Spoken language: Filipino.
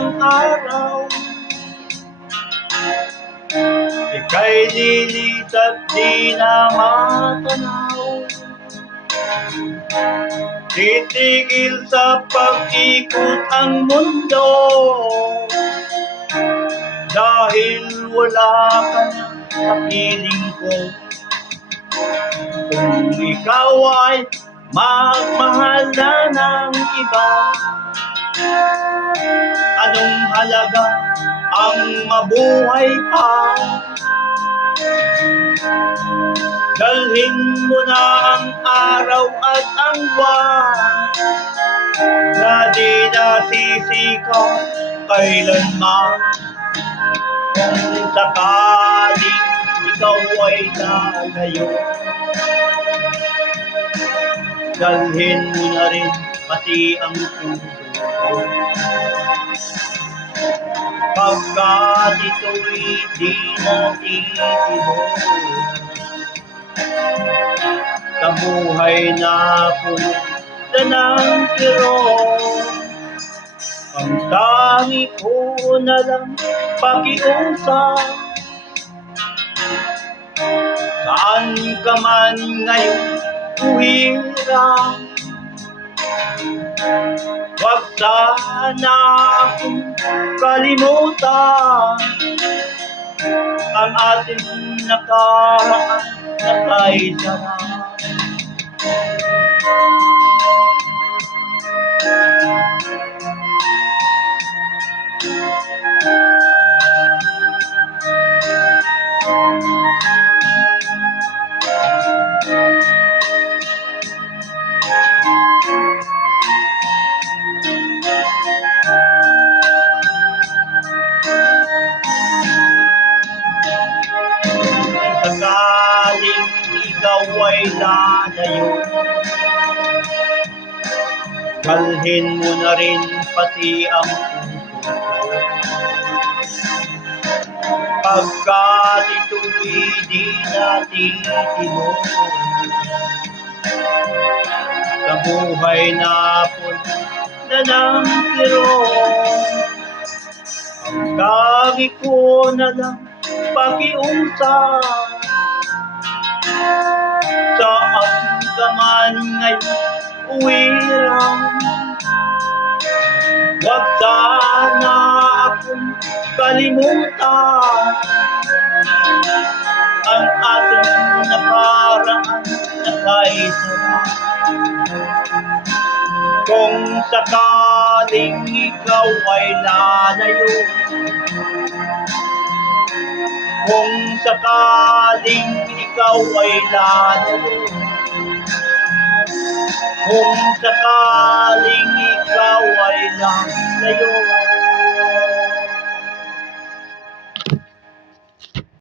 isang araw ika'y lilit at di na matanaw. Titigil sa pag-ikot ang mundo dahil wala ka na sa piling ko. Kung ikaw ay magmahal na ng iba, anong halaga ang mabuhay pa? Dalhin mo na ang araw at ang buwan na di nasisikaw kailanman. Kung sakaling ikaw ay lalayo, dalhin mo na rin pati ang puso ko. Pagkat ito'y di natitibok sa buhay na puno na ng kirot, ang tangi ko na lang pakiusap. Saan ka man ngayon huwirang, wag sana akong kalimutan ang ating nakaraan na kay sarap. Sakaling ikaw ay lalayo, dalhin mo na rin pati ang puso ko. Pagkat ito'y di natitibok sa buhay na puno na ng kirot, ang tangi ko na lang pakiusap. Saan ka man ngayon uwirang, wag sana akong kalimutan ang ating nakaraan na kay sarap. Kung sakaling ikaw ay lalayo, kung sakaling ikaw ay lalayo, kung sakaling ikaw ay lalayo,